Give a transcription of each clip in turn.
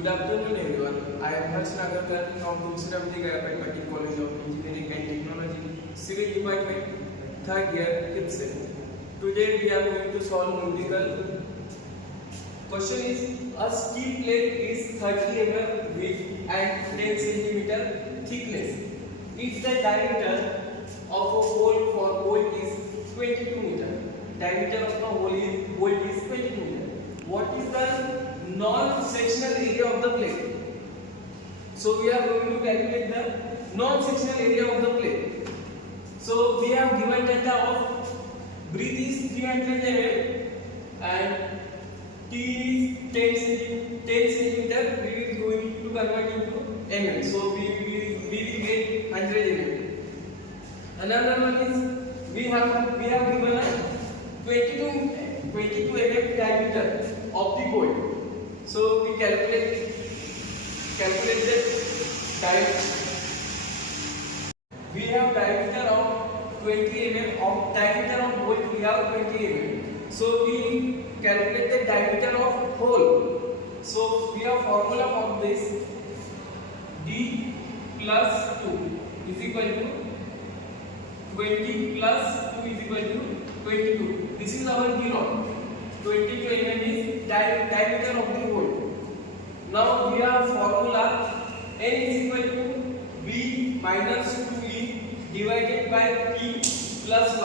Good afternoon everyone. I am Nagarkar from Nagarkar College of Engineering and Technology, Civil Department, 3rd year, 5th sem. Today we are going to solve numerical. Question is, a steel plate is 30 mm width and 10 cm thickness. If the diameter of a hole for bolt is 22 meter, diameter of the hole is 22 meter. What is the non-sectional area of the plate? So we are going to calculate the non-sectional area of the plate. So we have given data of breadth is 300 mm and T is 10 centimeter. We will going to convert into mm. So we will get 100 mm. Another one is we have given a 22 mm diameter of the bolt. So we calculate the diameter. We have diameter of 20 mm of diameter of bolt. We have 20 mm. So we calculate the diameter of hole. So we have formula for this. D plus 2 is equal to 20 plus 2 is equal to 22. This is our D naught. 22 mm is diameter of the hole. Now we have formula n is equal to b minus 2e divided by p plus 1.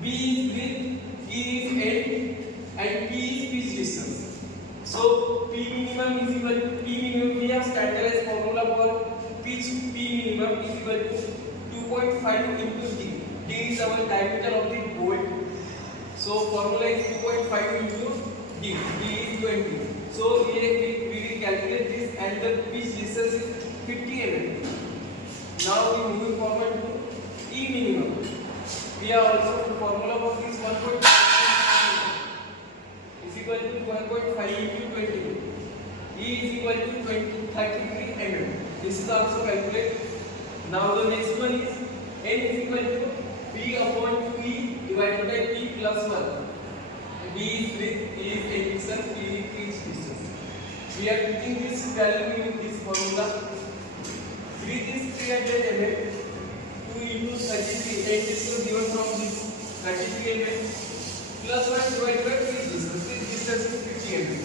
B is width, e is height, and p is pitch distance. So p minimum is equal to p minimum. We have standardized formula for pitch. P minimum is equal to 2.5 into d. D is our diameter of the bolt. So formula is 2.5 into d. D is 20. So we will calculate this, and the pitch distance is 50 mm. Now we move forward to E minimum. We have also formula for this 1.5 is equal to 1.5 into 22. E is equal to 33 mm. This is also calculated. Now the next one is n is equal to b upon 2e divided by p plus 1. B is width, E is height distance, P is pitch distance. We are putting this value in this formula. Width is 300 mm. 2 into 33. Height distance given from this 33 mm plus 1 divided by pitch distance. Pitch distance is 50 mm.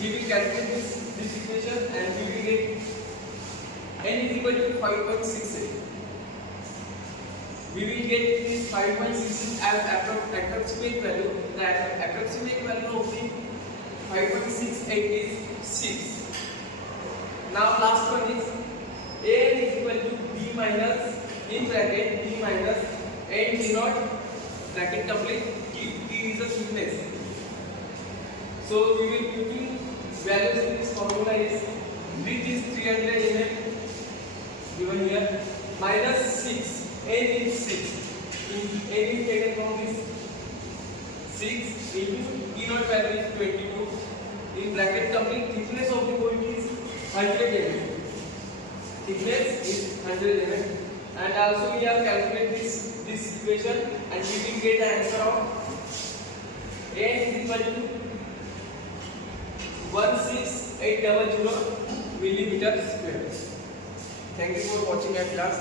We will calculate this equation and we will get n is equal to 5.68. We will get this 5.6 as approximate value. The approximate value of the 5.68 is 6. Now last one is A is equal to B minus in bracket B minus n D naught bracket doubling T. T is the thickness. So we will put in values in this formula is width is 300 mm given here minus 6. N is 6. N is taken from this 6 into E naught value is 22. In bracket doubling thickness of the bolt is 100 mm. Thickness is 100 mm. And also we have calculated this equation and we will get the answer of N is equal to 16800 millimeters square. Thank you for watching my class.